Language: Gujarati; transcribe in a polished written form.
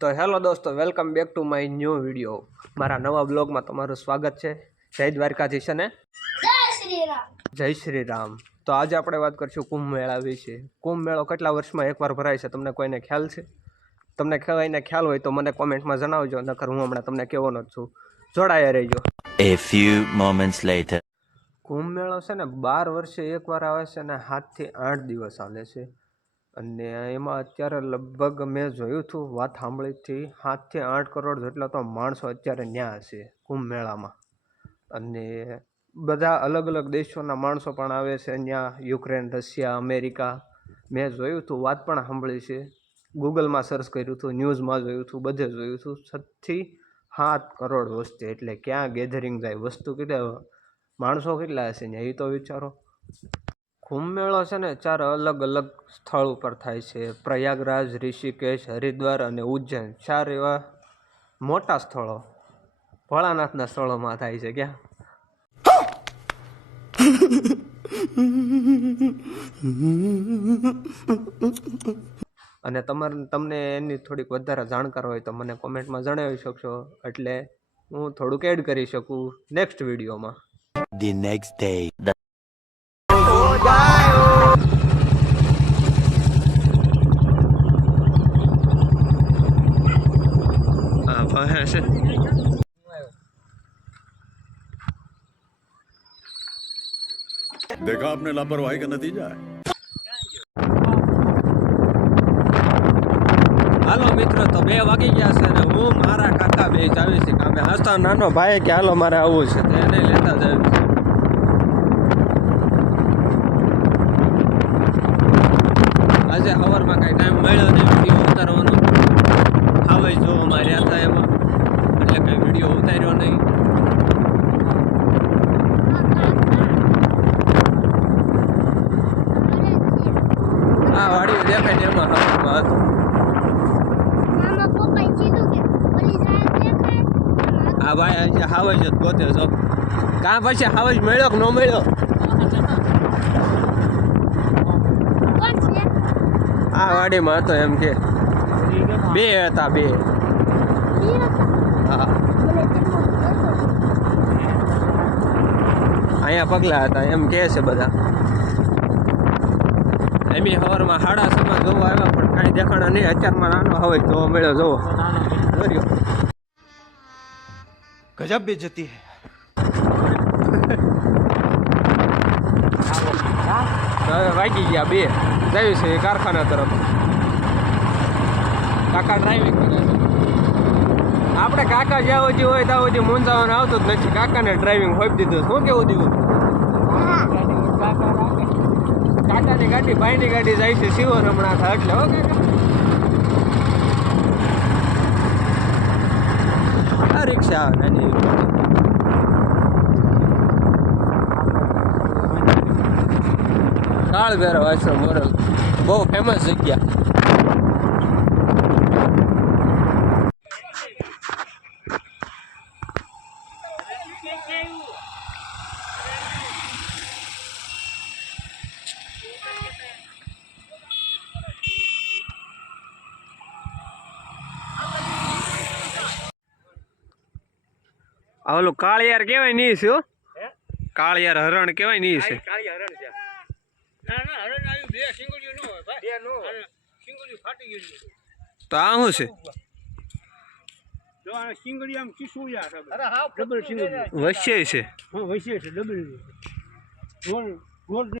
તો હેલો દોસ્તો, welcome back to my new video. મારા નવા બ્લોગમાં તમારું સ્વાગત છે। જય દ્વારકાધીશ અને જય શ્રી રામ। તો આજે આપણે વાત કરીશું કુંભ મેળા વિશે। કુંભ મેળો કેટલા વર્ષમાં એકવાર ભરાય છે, તમને કોઈને ખ્યાલ છે? તમને ખ્યાલ હોય તો મને કોમેન્ટમાં જણાવજો, નકર હું હમણાં તમને કહેવાનો જ છું। જોડાયા રહેજો। A few moments later. Kumbh મેળો છે ને 12 વર્ષે એકવાર આવે છે ને 7 થી 8 દિવસ ચાલે છે। અને એમાં અત્યારે લગભગ મેં જોયું હતું, વાત સાંભળીથી 7 થી 8 કરોડ જેટલા તો માણસો અત્યારે ન્યા છે કુંભ મેળામાં। અને બધા અલગ અલગ દેશોના માણસો પણ આવે છે ત્યાં, યુક્રેન, રશિયા, અમેરિકા। મેં જોયું હતું, વાત પણ સાંભળી છે, ગૂગલમાં સર્ચ કર્યું હતું, ન્યૂઝમાં જોયું હતું, બધે જોયું હતું। 6 થી 7 કરોડ વસ્તી, એટલે ક્યાં ગેધરિંગ જાય, વસ્તુ કેટલા, માણસો કેટલા હશે ને, એ તો વિચારો। કુંભ મેળો છે ને 4 અલગ અલગ સ્થળ ઉપર થાય છે। પ્રયાગરાજ, ઋષિકેશ, હરિદ્વાર અને ઉજ્જૈન, 4 એવા મોટા સ્થળો ભોળાનાથના સ્થળોમાં થાય છે। ક્યાં અને તમને એની થોડીક વધારે જાણકાર હોય તો મને કોમેન્ટમાં જણાવી શકશો, એટલે હું થોડુંક એડ કરી શકું નેક્સ્ટ વિડીયોમાં। The next day. देखा आपने लापरवाही का नतीजा है। હાલો મિત્રો, તો 2 વાગી ગયા છે ને હું મારા કાકા બે જ આવી છે કામે। હસતા નાનો ભાઈ કે હાલો મારે આવવું છે, તો એને લેતા જ આવી છે। આજે સવારમાં કાંઈ ટાઈમ મળ્યો નહીં વિડીયો ઉતારવાનો, આવે જો અમારે હતા એમાં, એટલે કંઈ વિડીયો ઉતાર્યો નહીં। આ વાડી દેખાય ને એમાં સવારમાં હતું। હા ભાઈ, આજે હાવજ જ ગોતે છો કાં, પછી હાવજ મળ્યો કે ન મળ્યો? આ વાડીમાં હતો એમ કે 2 હતા, 2। હા, અહીંયા પગલા હતા એમ કે છે બધા। એમ સવારમાં 6:30 જોવા આવ્યા પણ કાંઈ દેખાણા નહીં। અત્યારમાં નાનો હાવજ જોવા મળ્યો, જોવો गजब बेइज्जती है। હવે વાગી ગયા 2, જાય છે કારખાના તરફ। કાકા ડ્રાઇવિંગ કરે છે। આપણે કાકા જ્યાં સુધી હોય ત્યાં સુધી મૂંઝાવાનું આવતું જ નથી, કાકાને ડ્રાઇવિંગ હોપી દીધું। શું કેવું દીધું? કાકાની ગાડી, ભાઈની ગાડી જાય છે શિવર હમણાં થાય એટલે, હો કાકા રિક્ષા આવે નાની। કાળ ભૈરવ આશ્રમ મોરલ, બહુ ફેમસ જગ્યા। ઓલું કાળિયાર કેવાય નહીં છે? કાળિયાર હરણ કેવાય નહીં છે? તો આ શું છે? વચ્ચે છે।